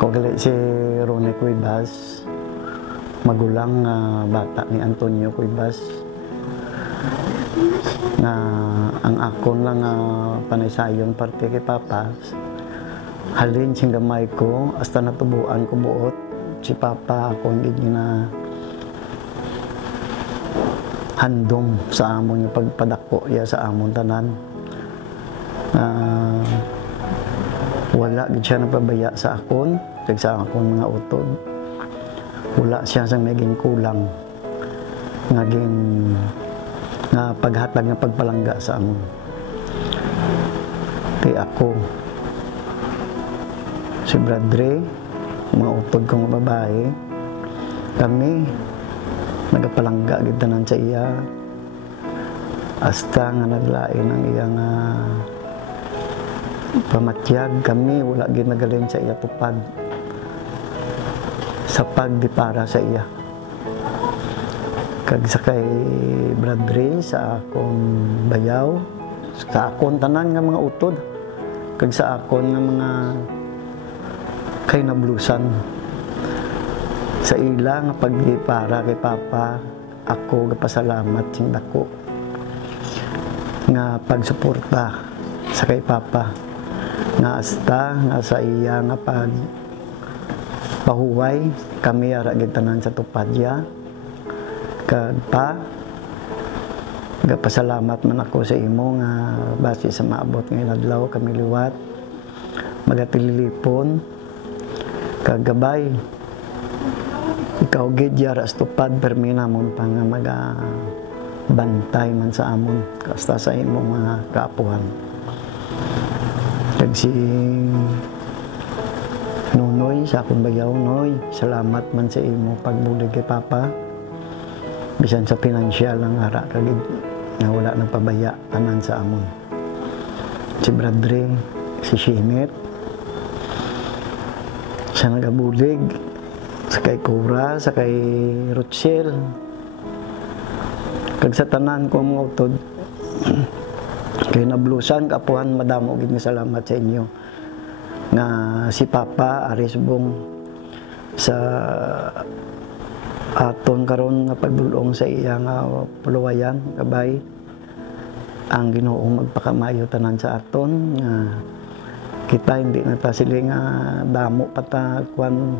Ako gali si Ronnie Cuevas, magulang bata ni Antonio Cuevas. Na ang akon lang panaysayon parte kay Papa. Halin sing gamay ko, hasta natubuan ko buot. Si Papa akong na handom sa amon yung pagpadako ya sa amon tanan. Wala gid siya nagpabaya sa akon, kag sa akon mga utod. Wala siya sa maging kulang. Naging na paghatag ng pagpalangga sa amon. Kay ako, si Bradre, mga utod kong babae, kami nagapalangga gid tanan sa iya. Hasta nga naglain ang iyang pamatyag, kami wala gid nagalin sa iya tupad sa pagdipara sa iya. Kag sa kay Bradre, sa akong bayaw, sa akong tanan nga mga utod, kag sa akong nga mga kay nablusan. Sa ila nga pagdipara kay Papa, ako gapasalamat sing dako nga pagsuporta sa kay Papa, nga hasta nga sa iya nga pag pahuway kami ara gid tanan sa tupadya. Kag pa gapasalamat man ako sa imo nga base sa maabot nga adlaw kami liwat magatililipon kag gabay ikaw gid yara sa tupad permi namon pa nga bantay man sa amon kasta sa imo mga kaapuhan. Kag si Nunoy sa akong bayaw, Noy, salamat man sa imo pagbulig kay Papa. Bisan sa pinansyal ang ara kagid nga wala nang pabaya tanan sa amon. Si Bradre, si Shinet, siya nagabulig sa kay Cora, sa kay Rochelle. Kag sa tanan ko mga utod kay nablusan kapuhan madamo gid nga salamat sa inyo. Nga si Papa arisbong sa aton karon nga pagdulong sa iya nga puluwayan kabay ang Ginoo magpakamayo tanan sa aton nga kita hindi na ta sila nga damo pata kwan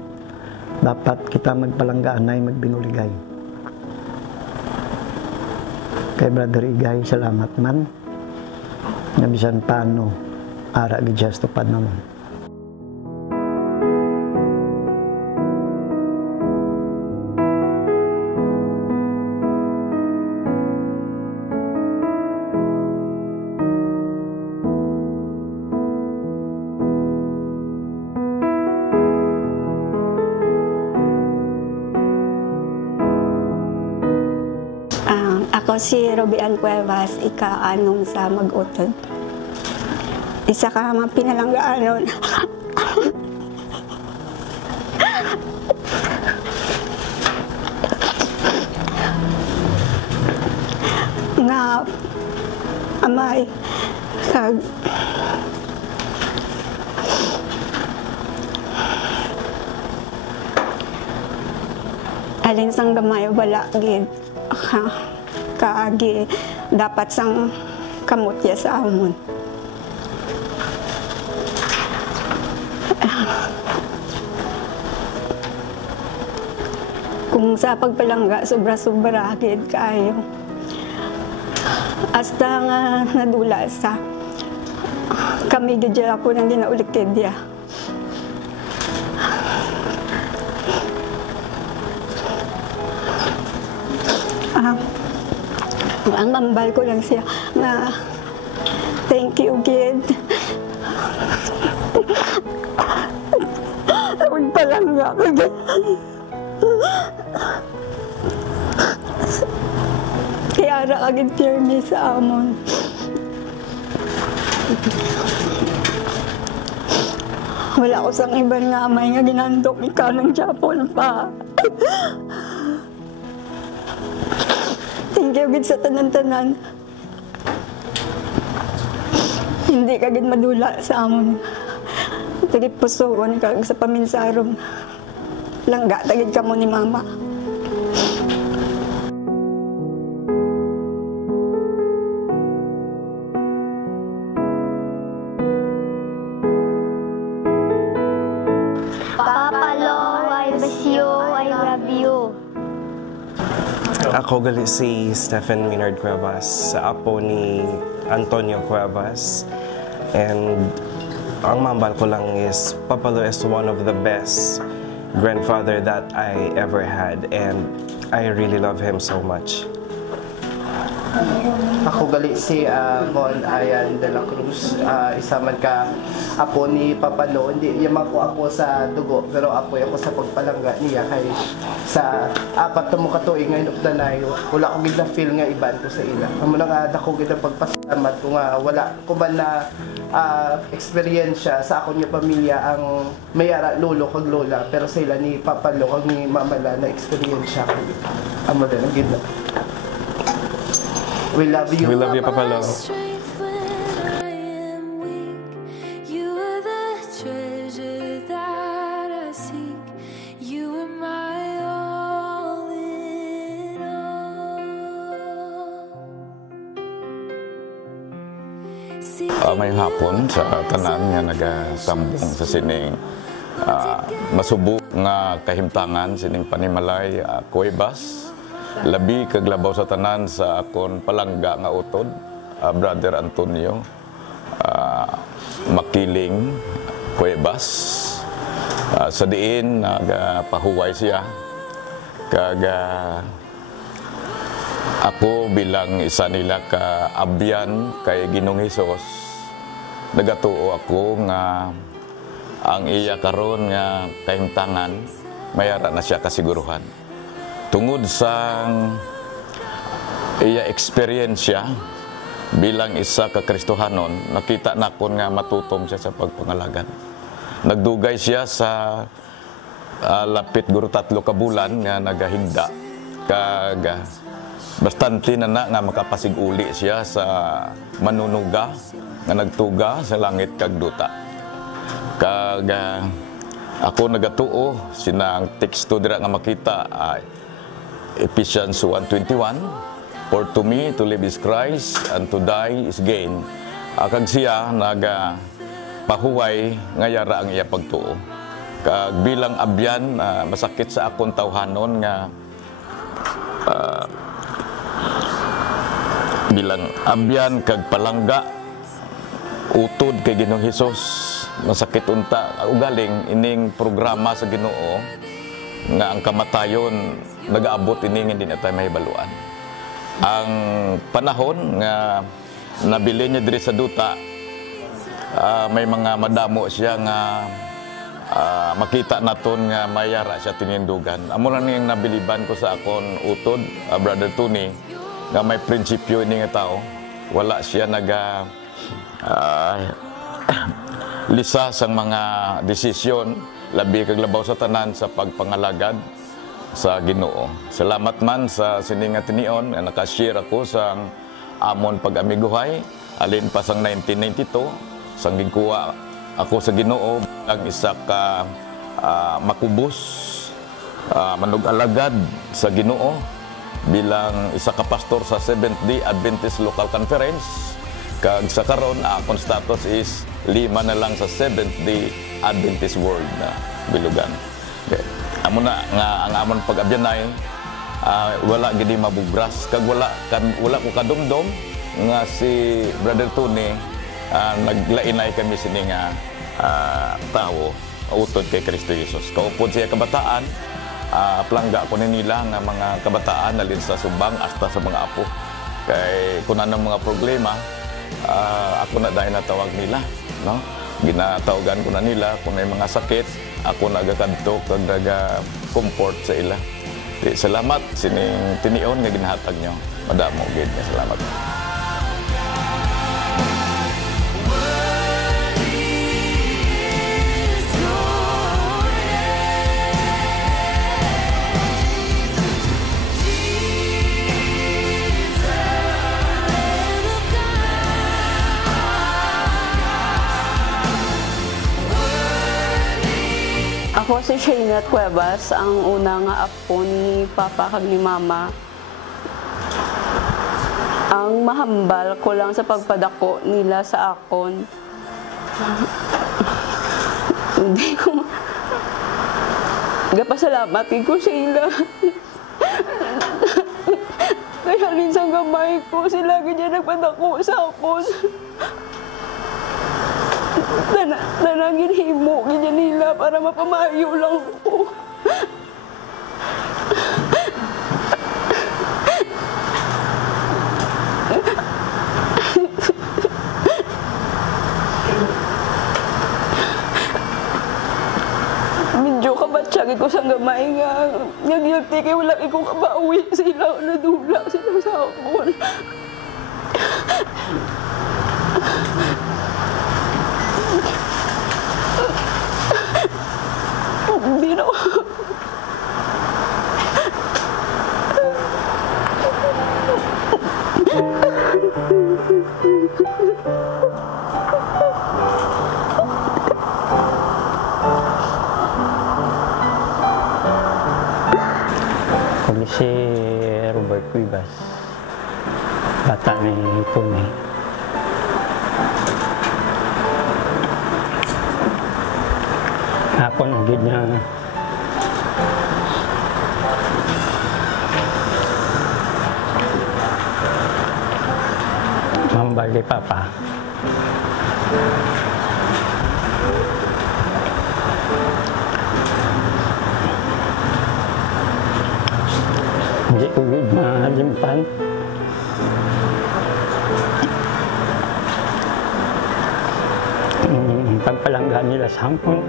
dapat kita magpalanggaanay magbinuligay. Kay Brother Igay salamat man nga bisan paano ara gid just tupad naman. Ako si Robian Cuevas, ika-anong sa Mag-utod. Isa ka mga pinalanggaan nga amay kag alin sang gamay wala gid kaagi dapat sang kamutya sa amon. Kung sa pagpalangga sobra-sobra gid kaayo. Hasta nga nadula sa kami gid ako nang dinaulikid dia. Ang mambal ko lang siya na thank you gid. Magpalangga ko gid. Kaya ara agad pirmi sa amon. Wala ko sang iban nga amay nga ginandok ikaw ng Japon pa. Thank you gid sa tanan-tanan. Hindi ka gid madula sa amon. tagit pusoon kag sa paminsarom. Langga tagid kamo ni mama. Papa Lo, I miss you, I love you. Ako gali si Stephen Maynard Cuevas, sa apo ni Antonio Cuevas. And ang mambal ko lang is, Papa Lo is one of the best grandfather that I ever had. And I really love him so much. Ako gali si Mon Ayan de la Cruz, isa man ka apo ni Papa Lo. Hindi yaman ko ako sa dugo, pero apoy ako sa pagpalangga niya kay sa apat na mo katuig ngayon danay wala ko gid na feel nga iban ko sa ila. Amo nang dako gid ang pagpasalamat ko nga wala ko man na experience sa akon nga pamilya ang mayara lolo kag lola, pero sa ila ni Papa Lo kag ni Mama La na experience ko. Amo din ang gid na. We love you. We love you, Papa Lo. Strength when I am weak. You are the treasure that I seek. You are my all in all. May hapon sa tanan nga nagatambong sa sining masubo nga kahimtangan sining Panimalay Cuevas. Labi kaglabaw sa tanan sa akon palangga nga utod, Brother Antonio Makiling Cuevas. Sa diin nagapahuway siya kag ako bilang isa nila ka abyan kay Ginoong Hesus, nagatuo ako nga ang iya karon nga kahimtangan mayara na siya kasiguruhan. Tungod sa iya eksperyensya bilang isa ka Kristohanon, nakita nakon nga matutom siya sa pagpangalagad. Nagdugay siya sa lapit guro 3 ka bulan nga nagahigda kag bastante na nga makapasig-uli siya sa manunuga nga nagtuga sa langit kag duta. Kag ako nagatuo sinang teksto dira nga makita Ephesians 1:21, for to me to live is Christ and to die is gain. Kag siya pahuway nga yara ang iya pagtuo. Kag bilang abyan masakit sa akong tawhanon nga bilang abyan kag palangga utod kay Ginoong Hesus, masakit unta ugaling ining programa sa Ginoo nga ang kamatayon nagaabot ini hindi na tayo mahibaluan. Ang panahon nga nabili niya diri sa duta, may mga madamo siya nga makita naton nga mayara siya tinindugan. Amo lang niyang nabiliban ko sa akon utod, Brother Tony, nga may prinsipyo ini nga tao. Wala siya lisa sang mga desisyon labi kag labaw sa tanan sa pagpangalagad sa Ginoo. Salamat man sa sining nga tinion nga nakashare ako sa amon pag-amiguhay alin pa sang 1992 sang gikuha ako sa Ginoo ang isa ka makubos manug-alagad sa Ginoo bilang isa ka pastor sa Seventh-day Adventist Local Conference. Kag sa karon akong status is 5 na lang sa Seventh-day Adventist World na bilugan. Okay. Amo na nga ang amon pag-abyanay wala gidi mabugras kag wala ko kadumdom nga si Brother Tony naglainay kami sini nga tao utod kay Kristo Jesus. Kaupod siya kabataan, plangga ko nila nga mga kabataan alin sa subang hasta sa mga apo. Kay kung anong mga problema ako na dahil natawag nila, no? Ginatawagan ko na nila kung may mga sakit, ako nagakadto kag naga-comfort sa ila. Di, salamat sining tinion nga ginahatag nyo. Madamo gid nga salamat. Shayna Cuevas, ang unang apo ni Papa kag ni Mama. Ang mahambal ko lang sa pagpadako nila sa akon. Hindi ko gapasalamat ko sila. Kaya minsan gamay ko sila ganyan nagpadako sa akon. Tanangin himo ganyan nila para mapamayo lang ko. Medyo kabatsyagin ko sa gamay nga nagyagti kay wala ikong kabawi sila nadula sila sa akon. Hindi na Kami si Robert Cuevas, bata ni Tony. Ako nang niya mambal kay Papa. Hindi ko malimpan. Pagpalanggan nila sa hangkon.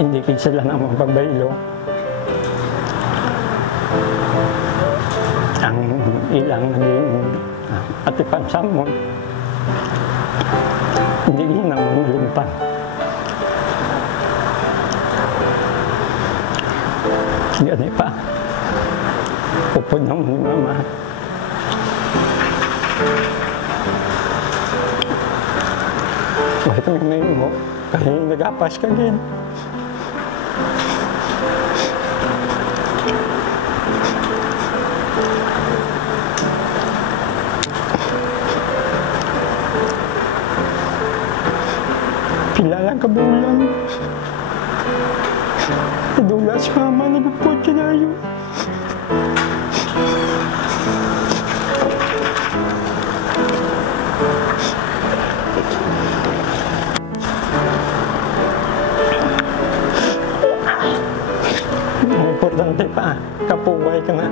Hindi sila namang pagbaylo. Ang ilang naging atipan sa mo, hindi naman malimpan. Ganun pa, upod ng mama. Bakit ang may mo? Kahit nag-apas ka din. Pila lang kabulan. Nadula si Mama, nagupod ka na yun. Ang importante pa, kapuway ka na.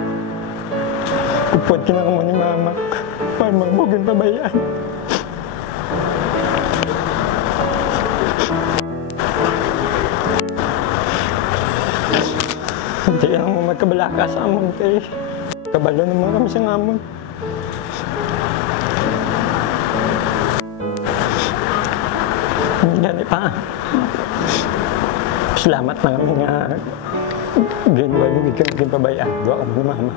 Upod ka na mo ni Mama para magbugin pabayaan. Hindi lang mo magkabalaka sa amon kay kabalo naman kami sa amon. Hindi gani pa. Salamat na kami nga ginaway mo kami pabayaan. Doa kami ni Mama.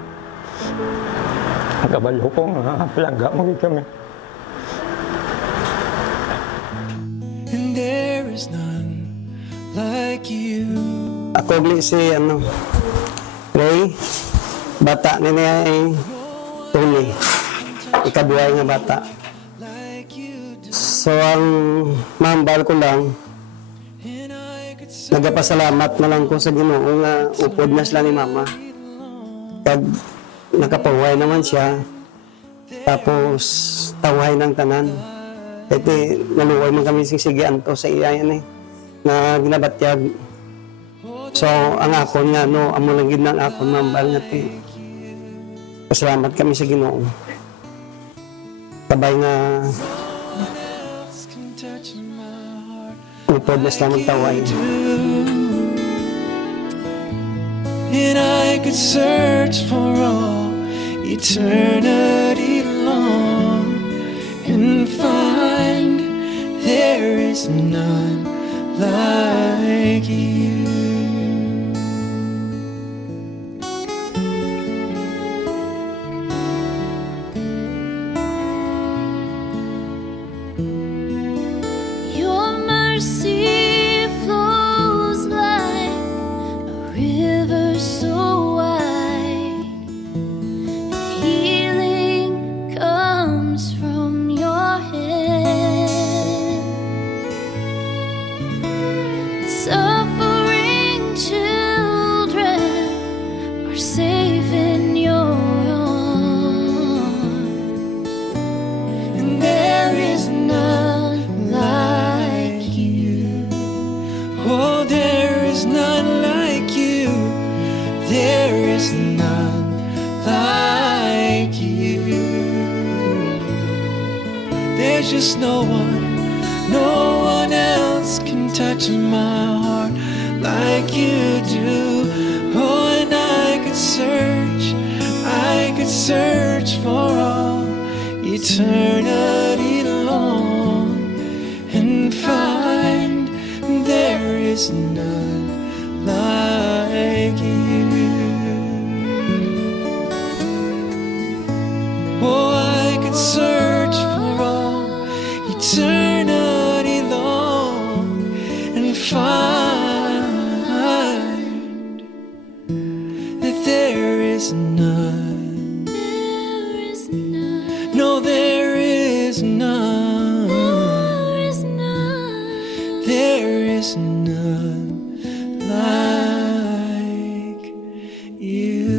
Ang kabalo ko nga palangga mo kami. And there is none like you. Ako si Ray, bata ni niya ay Tony, ikabuhay nga bata. So ang mambal ko lang, nagapasalamat na lang ko sa Ginoo nga upod na sila ni Mama. Pag nakapahuhay naman siya, tapos tawahay ng tanan. Ito naluway man kami sisigian to sa iyayan na ginabatyag. So, ang akon nga, amo lang gid ng akon mambal nga pasalamat kami sa Ginoo. Kabay nga upod na sila magtaway. And I could search for all eternity long and find there is none like you. just no one else can touch my heart like you do. Oh, and I could search for all eternity long and find there is none like you. Oh, I could search for all eternity long and find that there is none. No, there is none. There is none like you.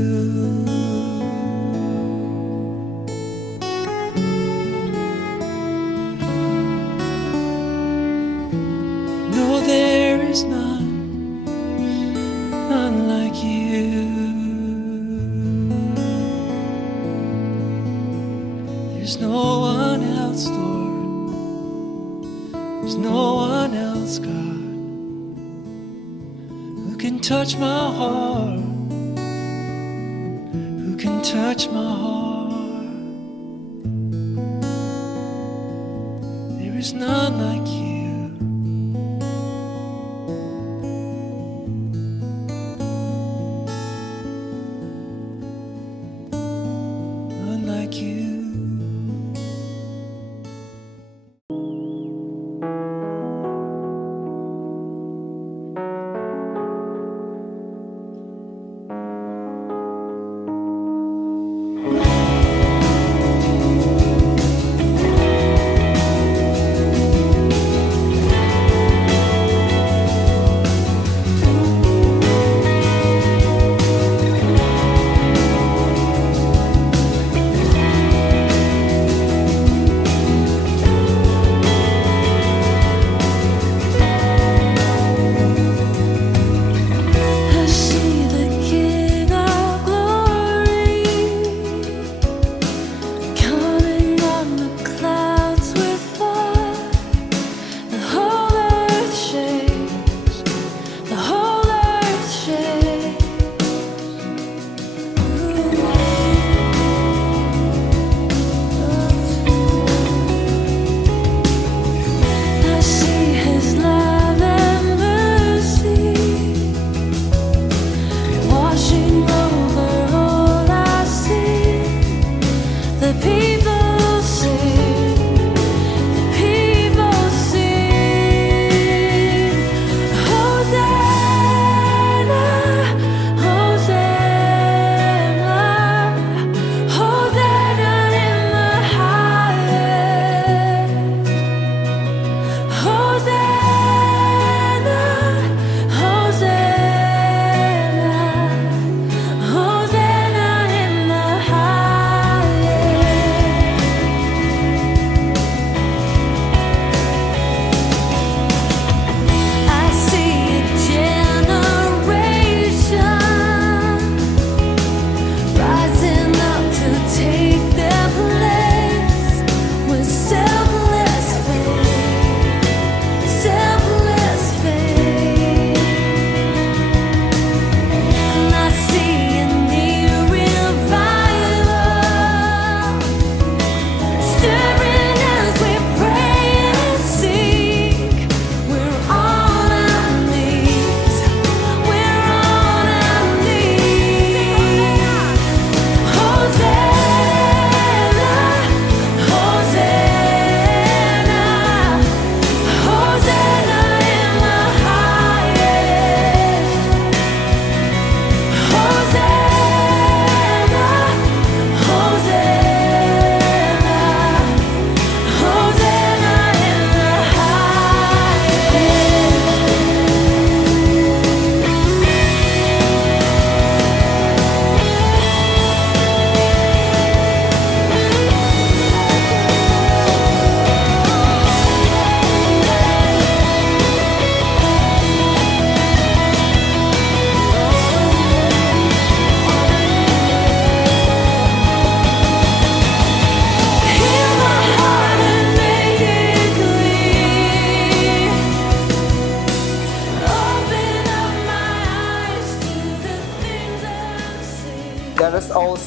No, there is none like you. There's no one else, Lord. There's no one else, God, who can touch my heart, who can touch my heart. There is none like you. None like you.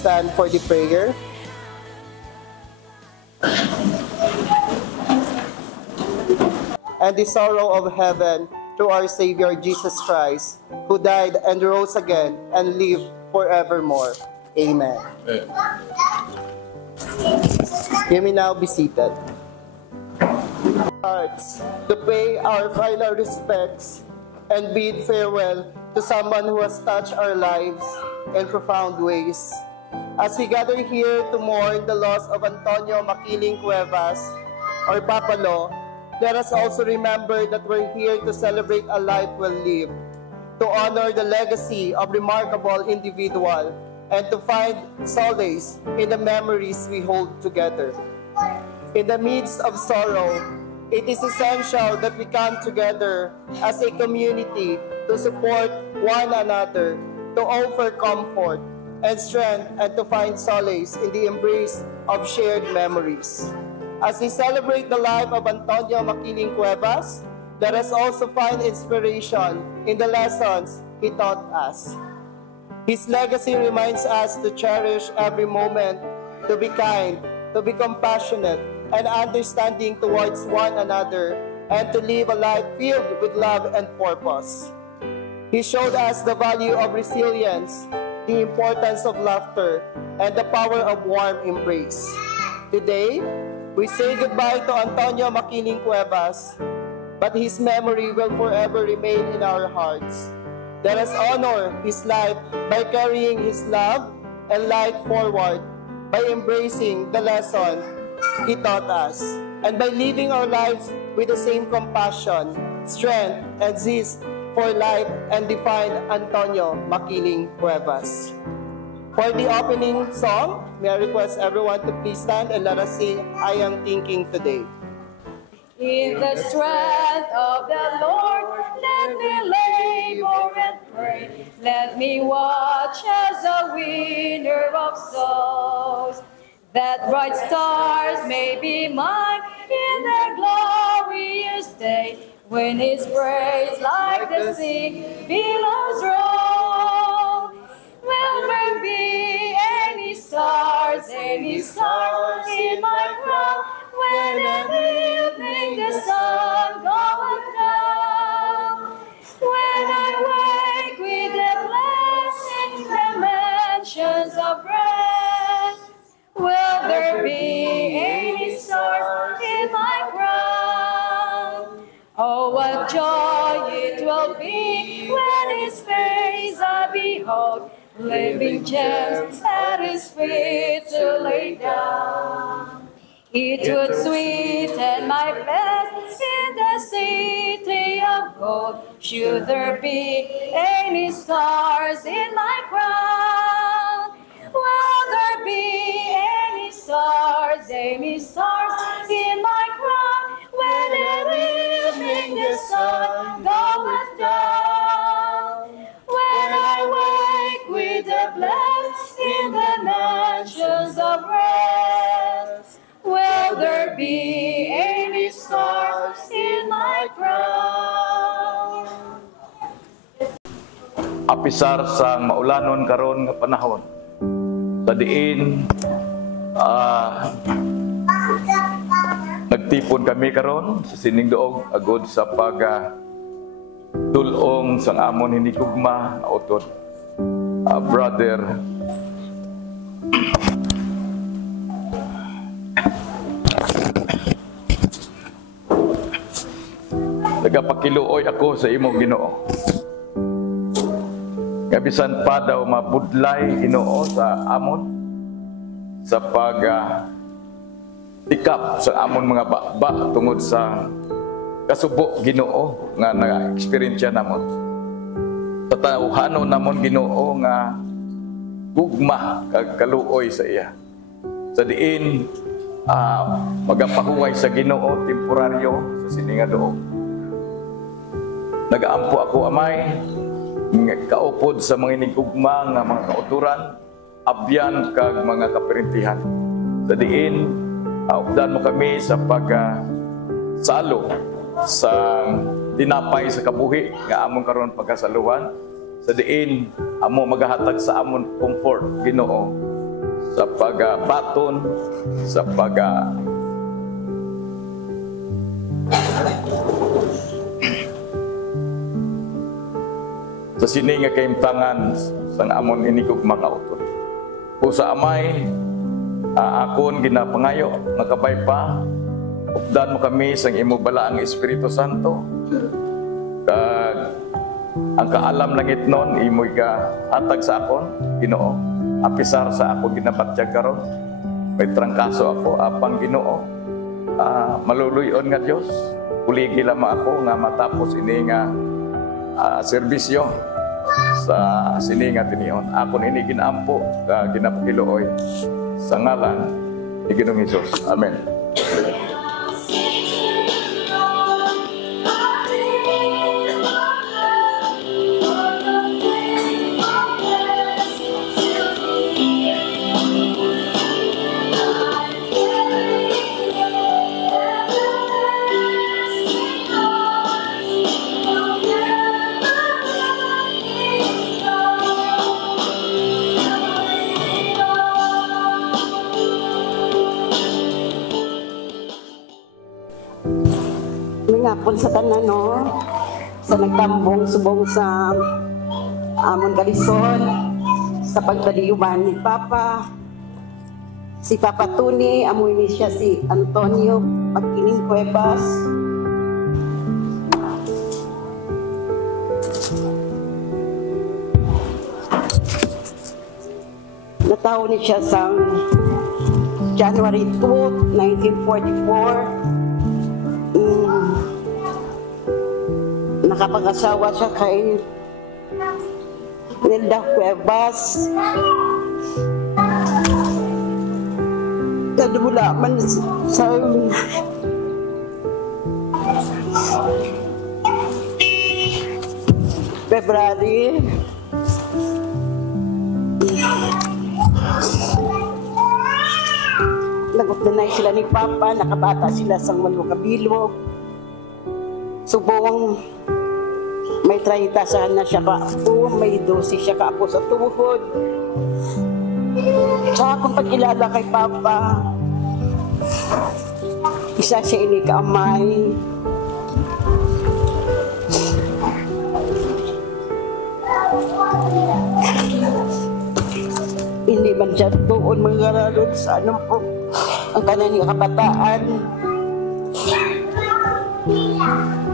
stand for the prayer. And the sorrow of heaven through our Savior Jesus Christ, who died and rose again and lived forevermore. Amen. You may now be seated. Hearts to pay our final respects and bid farewell to someone who has touched our lives in profound ways. As we gather here to mourn the loss of Antonio Makiling Cuevas, or Papa Lo, let us also remember that we're here to celebrate a life well lived, to honor the legacy of remarkable individual, and to find solace in the memories we hold together. In the midst of sorrow, it is essential that we come together as a community to support one another, to offer comfort and strength, and to find solace in the embrace of shared memories. As we celebrate the life of Antonio Makiling Cuevas, let us also find inspiration in the lessons he taught us. His legacy reminds us to cherish every moment, to be kind, to be compassionate, and understanding towards one another, and to live a life filled with love and purpose. He showed us the value of resilience, the importance of laughter, and the power of warm embrace. Today, we say goodbye to Antonio Makiling Cuevas, but his memory will forever remain in our hearts. Let us honor his life by carrying his love and light forward, by embracing the lesson he taught us, and by living our lives with the same compassion, strength, and zest for life and define Antonio Makiling Cuevas. For the opening song, may I request everyone to please stand and let us sing I Am Thinking Today. In the strength of the Lord, let me labor and pray. Let me watch as a winner of souls, that bright stars may be mine in their glorious day, when His praise like the sea billows roll. Will there be any stars in my crown, when at evening the sun goeth down? When I wake with the blessings, the mansions of rest, will there be any stars in my crown? Oh, what joy it will be when His face I behold, living gems at His feet to lay down. It would sweeten my flesh in the city of gold, should there be any stars in my crown. Will there be any stars in my crown, when at evening the sun goeth down? When I wake with the blessed in the mansions of rest, will there be any stars in my crown? Apisar sa maulanon karon nga panahon, sa diin nagtipon kami karon sa sining doog agod sa tulong sang amon hinigugma nga utod brother nagapakiluoy ako sa imong Ginoo. Kabisan pa daw mabudlay Ginoo sa amon sa tikap sa amon mga ba tungod sa kasubo Ginoo nga na-experience namon. Tatawhanon namon Ginoo nga gugma kag kaluoy sa iya. Sa diin magapahuway sa Ginoo temporaryo sa sininga doog. Nagaampo ako amay kaupod sa mga inigugma nga mga kauturan, abyan kag mga kaperintihan. Sa diin, updan mo kami sa salo sa tinapay sa kabuhi nga amon karon pagkasaluhan. Sa diin, amo magahatag sa amon comfort Ginoo sa pagbaton, sa sa sini nga kaimtangan sang amon inikog mga utod. Usa amay akon ginapangayo nga kabay pa updan mo kami sang imo balaang Espiritu Santo. Kag ang kaalam langit nun imoy ka hatag sa akon Ginoo. Apisar sa ako ginabatyag karon. May trangkaso ako apang Ginoo. Maluluyon nga Dios. Kuligi lamang ako nga matapos ini nga serbisyo sa sini nga tinion. Ako ini ginampo ginapakiluoy sa ngalan ni Ginoong Hesus. Amen. Ngapon sa tanan, no? Sa nagtambong subong sa amon Galison, sa pagbaliyuban ni Papa. Si Papa Tuni, amoy ni siya si Antonio Pagkining Cuevas. Nataon ni siya sa January 2, 1944. Nakapag-asawa siya kay Nilda Cuevas. Nadula man sa February. Nag-updanay sila ni Papa, nakabata sila sa Malukabilog. Subong may 30 na siya kaapo, may 12 siya kaapo sa tuhod. Sa akong pagkilala kay Papa, isa siya ini kaamay. Hindi man siya doon mangaralod sa anong po ang kanang kabataan.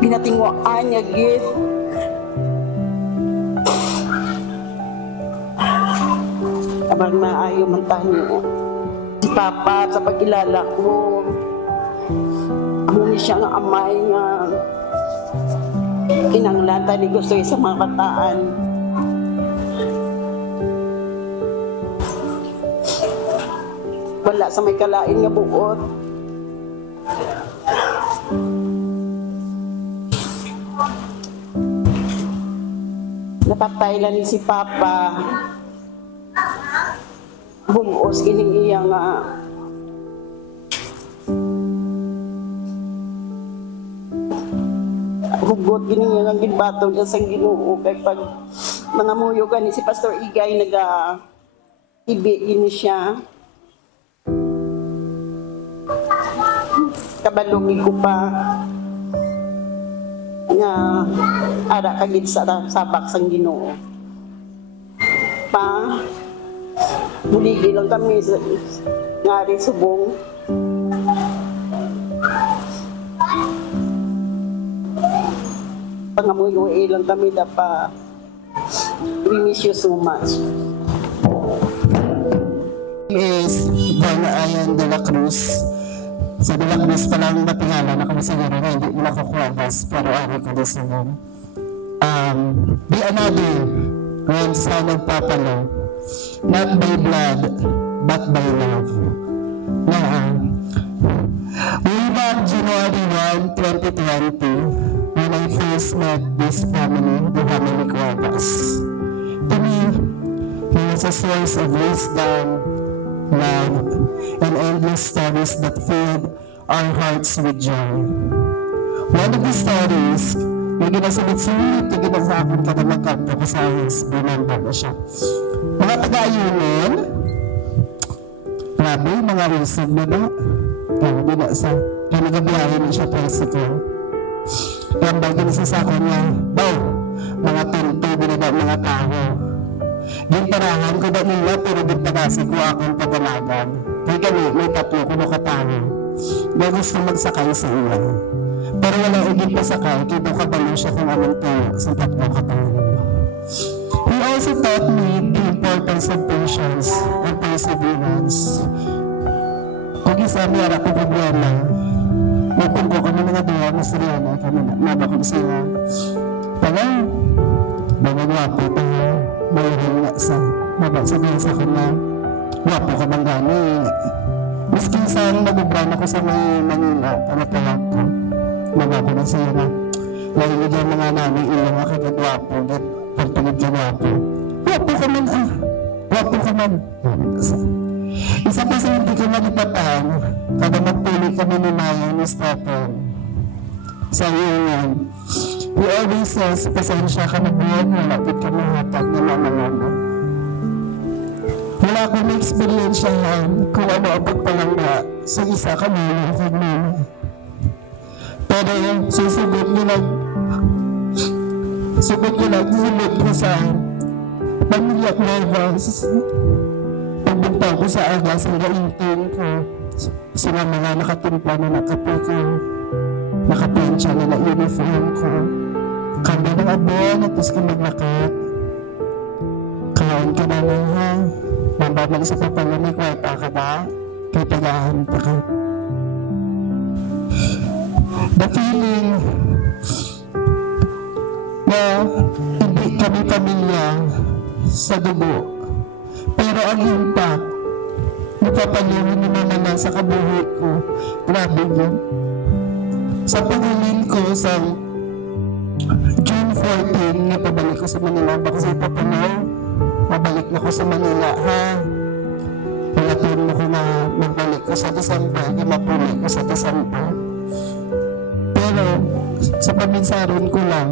Ginatinguan niya gid. Abang maayo man tayo. Si Papa sa pagkilala ko, amuni siya nga amay nga kinanglata ni gusto sa mga kataan. Wala sa may kalain nga buot. Napatay lang ni si Papa. Bumuos kining iya nga hugot kining iya nga ginbato niya sa Ginoo kay pag mangamuyo gani si Pastor Igay ibi gini siya. Kabalungi ko pa nga ara kagid sa sabak sang Ginoo. Pa buligi lang kami sa ngari subong. Pangamuyo lang kami dapa. We miss you so much. Is Juan Ayan de la Cruz. Sa de la Cruz pa lang napingala na kami siguro na hindi nila kukuwabas pero ari ko din sa mo. Be another grandson of Papa Lo, not by blood but by love. Way back January 1, 2020, when I first met this family, the family Cuevas. To me, he was a source of wisdom, love, and endless stories that filled our hearts with joy. One of the stories, yung ginasulit-sulit, yung ginasakot ka na magkanto ko sa remember na siya. Mga taga-ayunin, grabe, mga usog na ba? Kaya di na sa, kaya nagabiyahin siya tricycle. Kaya bagay na sa sako niya, mga tunto, binaba mga tao. Gintarahan ko ba nila, pero gintagasi ko akong pagalagan. Kaya kami, may tatlo ko nakatawa. Na gusto magsakay sa iya. Pero wala iging pasakay, kaya kabalo siya kung anong tayo sa tatlo katawan. He also taught me the importance of patience and perseverance. Kung isa miyara ko problema, nagkong ko kami mga duwa na sarili, kami nabakong siya. Pala, mga wapo tayo, mayroon nga sa mabagsabihin sa kanya, wapo ka bang gani. Miski isang nagubran ako sa may Manila, panatawag ko, mabako na siya na, lahilig ang mga namin ilang akagagwapo, pagtungod ka wapo. Wapo ka man, wapo ka man. Isa pa sa hindi ko malipatan, kada magpuli kami ni Maya ni Stephen. Sa iyon, he always says, pasensya ka na buwan, malapit ka mahatag na mama-mama. Wala akong na-experiensyahan kung ano ang pagpalangga sa isa kami ng kagmama. Pero susugot nila ko sa pamilya Cuevas. Pagbuntaw ko sa agas, ang gaintin ko. Sila mga nakatimpla na nakape ko. Nakapensya na uniform ko. Kanda ng abon at is ka maglakat. Kaon ka namin ha. Mababang sa papalamig, kwarta ka ba? Kaya tagahan pa ka. The feeling na hindi kami pamilya sa dugo. Pero ang impact, napapaliwan ni mama na sa kabuhi ko. Grabe yun. Sa pag-uling ko sa June 14, napabalik ko sa Manila. Baka sa ipapanaw, mabalik na ko sa Manila, ha? Palatin mo ko na magbalik ko sa December, mapuli ko sa December. Pero sa paminsaron ko lang,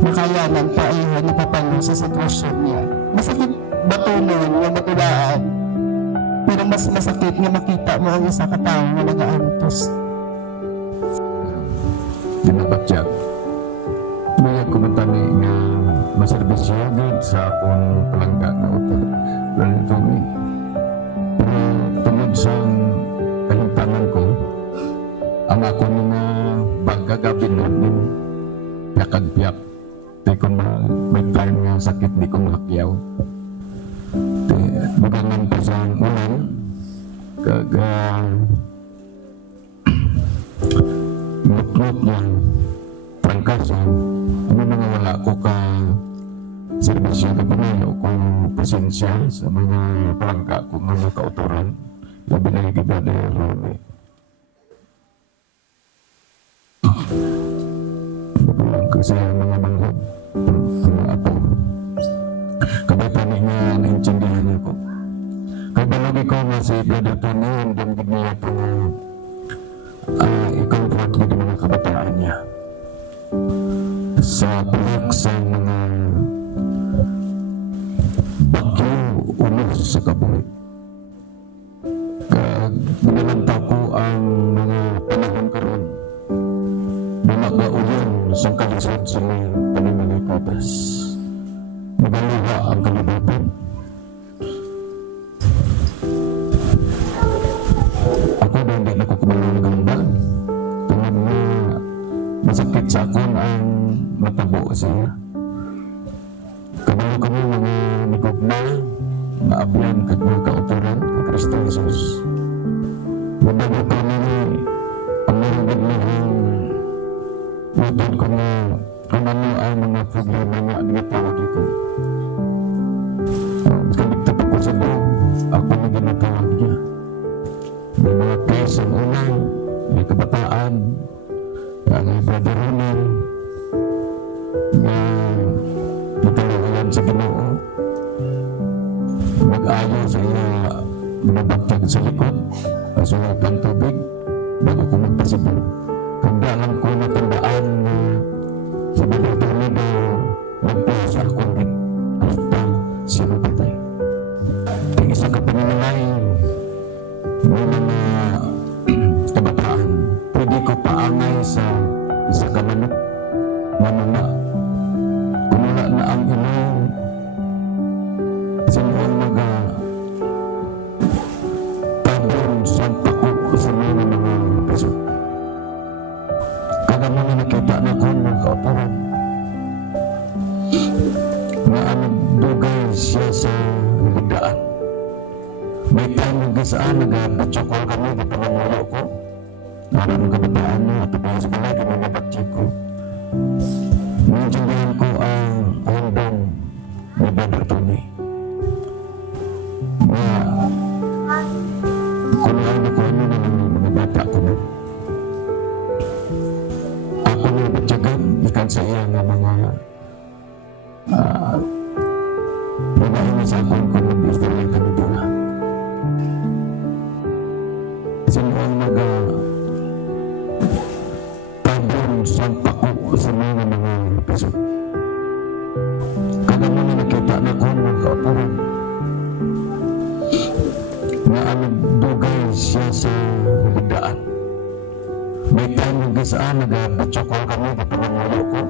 makayanan pa ay napapalo sa sitwasyon niya. Masakit batunon, yung matulaan. Pero mas masakit nga makita mo ang isa katao na nag-aantos. Dinabatyak. Mayag kumatani nga maserbisyo agad sa akong palangga na utod. Lalo ito pero tungod sa kalimtangan ko, ang ako mga bagagabin nun, yakagpiyak. Di ko may time nga sakit, di ko makakyaw. Magangan pa sa ulan, nut-nut ng trangkasan, ano mga wala ko ka servisyo ka pamilyo kung pasensya sa mga palangka ko mga kauturan, labi na yung gibadero. Kasi mga manghod, mga apo. Kabata niya naintindihan niya ko. Kaya balagi ko nga si Brother Tony, hindi niya po i-comfort ko mga kabataan niya. Sa pulik sa mga bagyo ulos sa kabuhi. Kaya binalantaw ko ang mga panahon karon. Magauyon sa kalisod sa mga panimalikatas. Magaluha ang kalibutan. Ako na hindi na ko kumalunag ang bag. Tungod na masakit sa akon ang matabo siya. Kamalo kami mga nagugma, maabyan kat mga kauturan kay Kristo Jesus. Mabago kami ang marunod na utod ko na kung ano ang mga problema nga ginatawag ko. Kanigtap ako sa buong, ako na ginatawag niya. May mga case ang unang, may kabataan, ang Brother Ronan, na natawagan sa Ginoo, mag-ayaw sa iya, manabaktag sa likod, asulat ang tubig, bago ko magpasibol. Tandaan ko na tandaan na sa balita nito nagpusa ako din hasta siya napatay. isa ka paninanay ng mga kabataan, pwede ko paangay sa isa ka manok na mga kung wala na ang imong sinuang mga tabon sa pako sa mga preso. Kada mo na nakita na ko ng kaupuran na nagdugay siya sa ligdaan. May time nag-isaan, nag-batsokol kami, di pa nangulo ko. Para ng kabataan mo, at pa sa balay, nag-batsok ko. Naintindihan ko ang handang ni Brother Tony. Na kung ano ko ano na mga bata ko na. Ako na batsagan, ikan sa iya nga mga babae na sa akong kung mag-istorya kami doon. Sino ang tabon sa pako sa mga preso. Kada mo na nakita na ko ng kaupuran na nagdugay siya sa ligdaan. May time nag-isaan, nag-batsokol kami, di pa nangulo ko.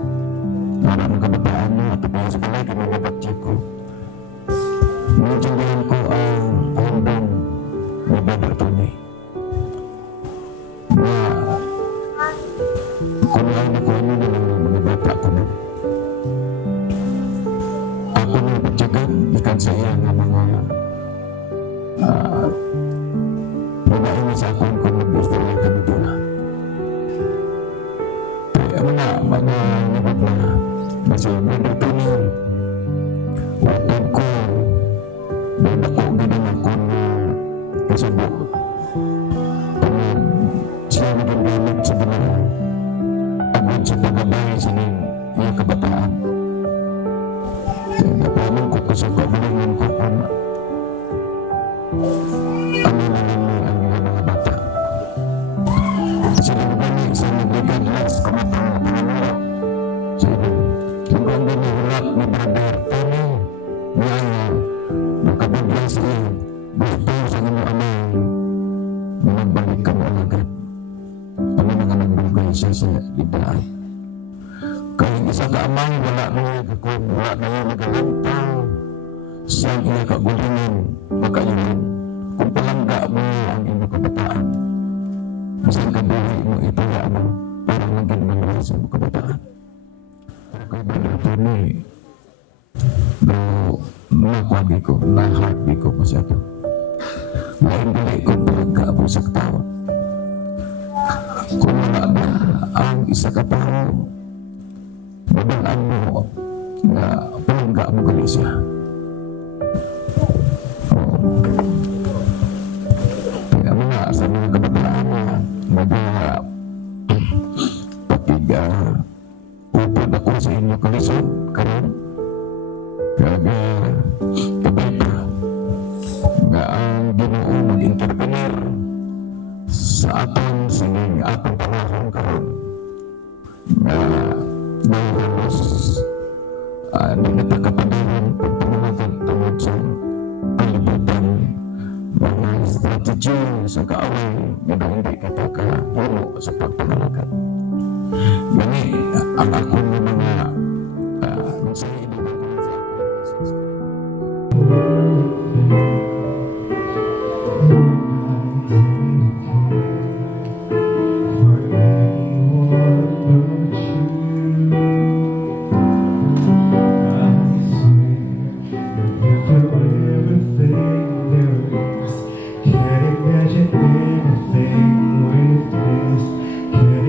Para ng kabataan mo, at pa sa balay, nag-batsok ko. Naintindihan ko ang handang ni Brother Tony. Na kung ano ko ano na mga bata ko na. Ako na batyagan, ikan sa iya nga mga babae na sa akong kung mag-istorya kami doon. Kaya mga nabag na kasi Brother Tony, utod ko, doon ako ganun ako na kasubo. Siya naging gamit sa banaan, agad sa pagabay sa iyang kabataan. Kaya napaman ko kasubo, malingan ko kung ano naman ang mga bata. Sila gani, sila nagagalas, kumatang na pangalan. Sila, kung ganda ni Hulak ni Brother Tony, niya nakabigay sa iyo, gusto sa mga amay, na nagbalik ka mo agad. Ano nga nagbugay siya sa ligdaan. Kahit isa ka amay, wala na iya magalantaw sa iya kagulingan, makayunan. Kung palangga mo ang iyong kabataan, isang kabuhi mo itaya mo para maging maluwas sa iyong kabataan. Kaya Brother Tony, nakuhagi ko, nahabi ko pa siya ito. Naindali ko palangga mo sa katawa. Kung wala na ang isa katao, mabalaan mo na palangga mo gali siya. Kaya mga sa mga kabataan na patiga upod ako sa inyo kalisod karon kaya kabay pa nga ang Ginoo mag-intervenir sa aton sa atong panahon karon nga nahalos hindi natakapanahon pagpamanagan tungod sa kalibutan mga strategy sa kaaway nga hindi kita kahilo sa pagpamanagan. Gani ang ako ng mga mensahe na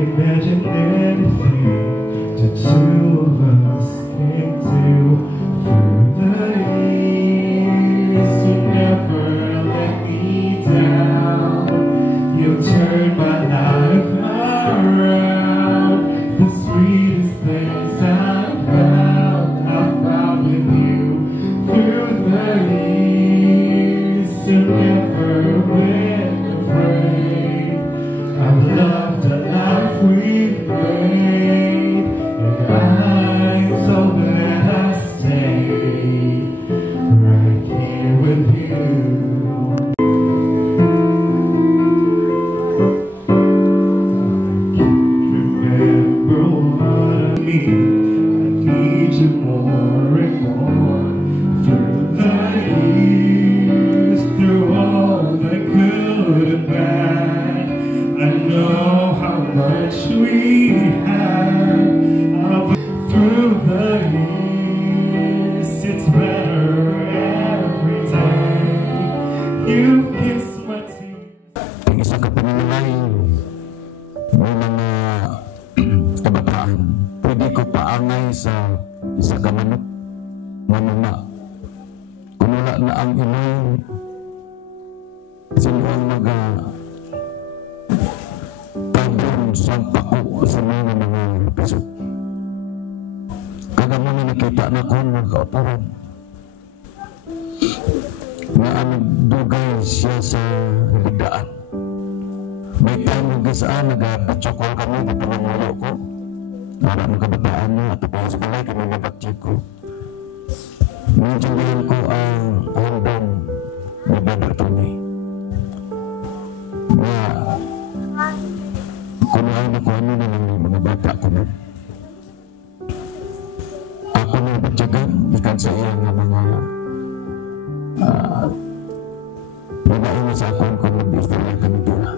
Imagine anything to do. You kiss my teeth. Ang isa ka pananalain may mga kabataan. Pwede ko paangay sa isa ka manok. Manuna. Kung wala na ang inay, sino ang tabon sa pako sa mga piso. Kagamo na nakita na ko ng kauturan. Na dugay siya sa hidaan. May time na saan nag-patsokol kami na panangulo ko. Para ng kabataan niya at pa sa balay kami nag-patsok ko. Naintindihan ko ang handang ni Brother Tony. Na kunahan na ko ano na ng mga bata ko na. Ako na patsagan, ikan sa iya ng mga babae na sa akong kung mag-istorya kami dila.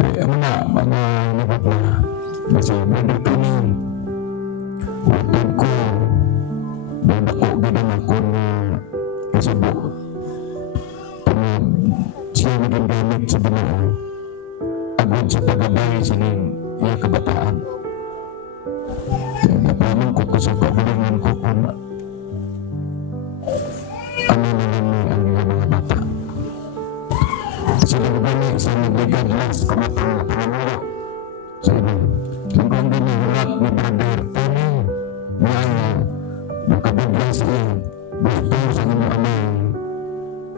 Kaya mga nababla na si Brother Tony, utod ko, nandako ganun ako na kasubo. Pag siya naging gamit sa Ginoo, agad sa pagabay sa iya kabataan. Kaya napamang ko sa kagulangan ko kung ano naman ang mga bata. Sila gani sa nagligadlas kumatang na pangamulo. So, kung kung dinihulak ni Brother Tony, niya nakabiglas siya, gusto sa inyo amay,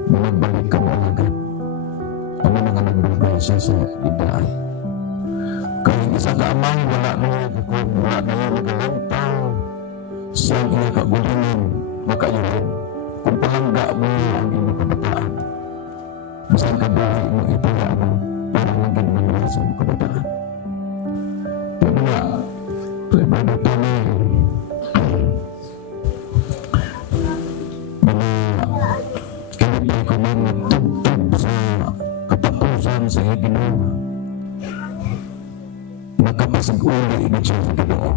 nagbalik ka mo agad. Ano nga nagbigay siya sa idaan. Kaya isa ka amay, wala na niya nagalantaw. Siya iya kagulinan, makayuhin. Kung palangga mo ang iyong kabataan, bisan ka buhay mo ipaya mo para maging manila sa iyong kabataan. Pero nga, Brother Tony, kinipay ko na nagtugtog sa katapusan sa iyong Ginoo. Nakapasig-uli na siya sa Ginoo.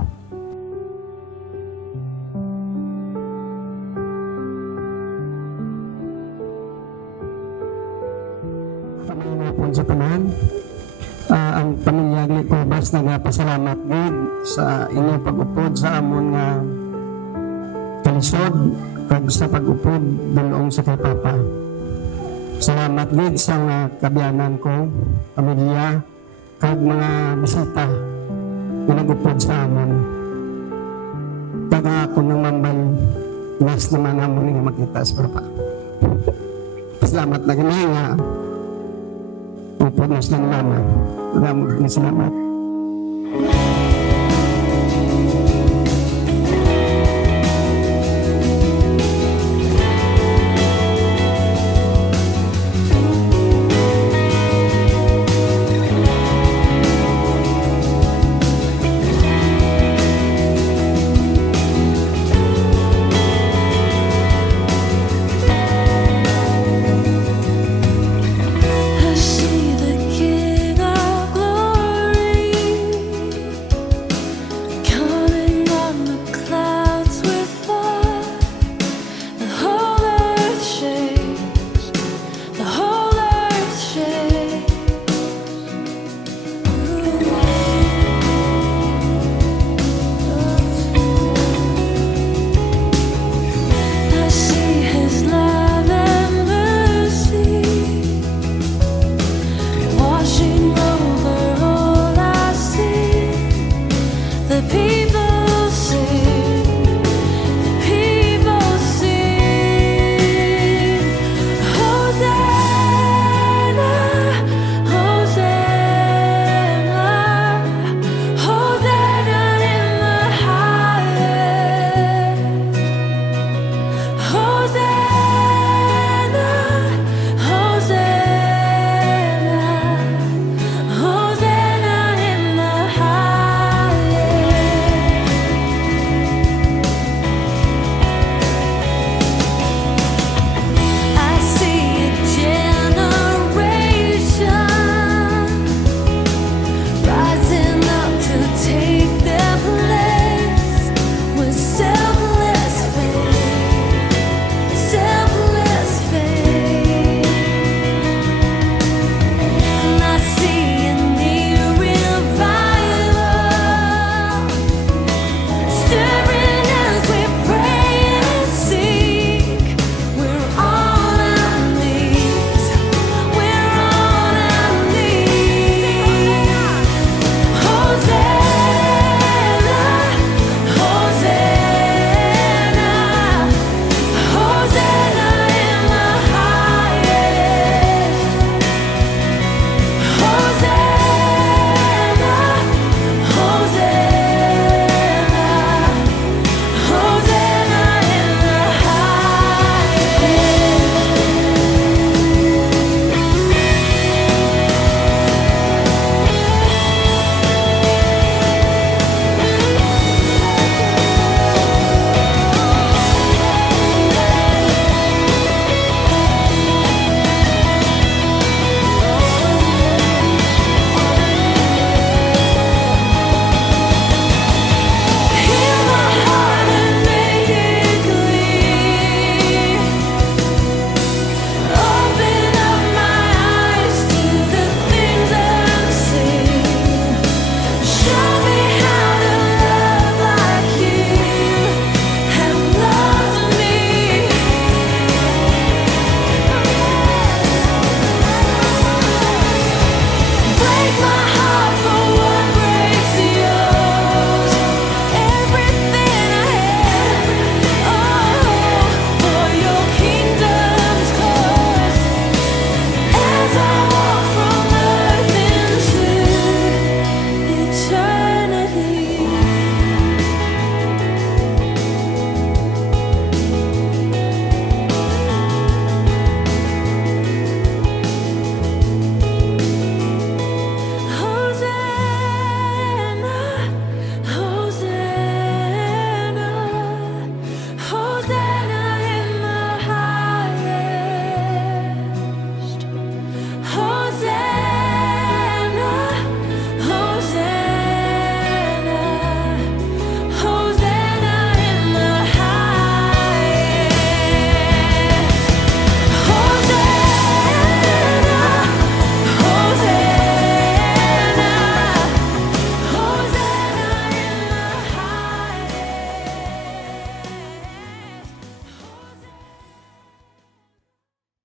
Panginoon sa tanan, ang pamilya ni Cobas nagapasalamat gid sa inyong pag-upod sa amon nga kalisod kag sa pag-upod dulong sa kay Papa. Salamat gid sa nga kabyanan ko, pamilya kag mga bisita nga nag-upod sa amon. Kag ako nang mambal nas naman amon nga makita sa Papa. Salamat na ganay nga upod na sila ni Mama. Maraming salamat.